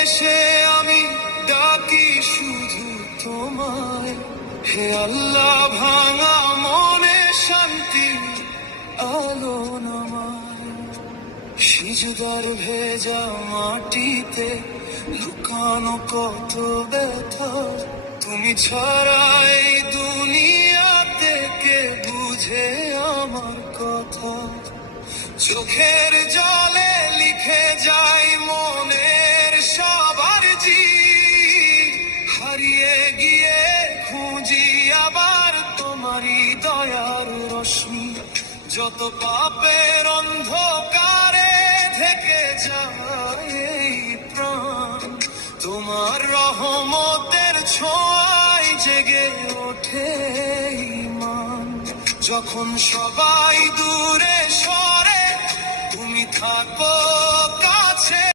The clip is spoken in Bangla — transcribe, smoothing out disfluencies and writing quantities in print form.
এসে আমি ডাকি শুধু তোমায়, হে আল্লাহ ভাঙা মনে শান্তি আলো নামায়। সিজদার ভেজা মাটিতে লুকানো কত ব্যথা, তুমি ছাড়া এই দুনিয়াতে কে বুঝে আমার কথা। চোখের জলে লিখে যাই মনের সবার জি, হারিয়ে গিয়ে খুঁজি আবার তোমারই দয়ার রশ্মি। যত পাপের অন্ধকারে থেকে যায় এই প্রাণ, তোমার রহমতের ছোঁয়ায় জেগে ওঠে ঈমান। যখন সবাই দূরে সরে তুমি থাকো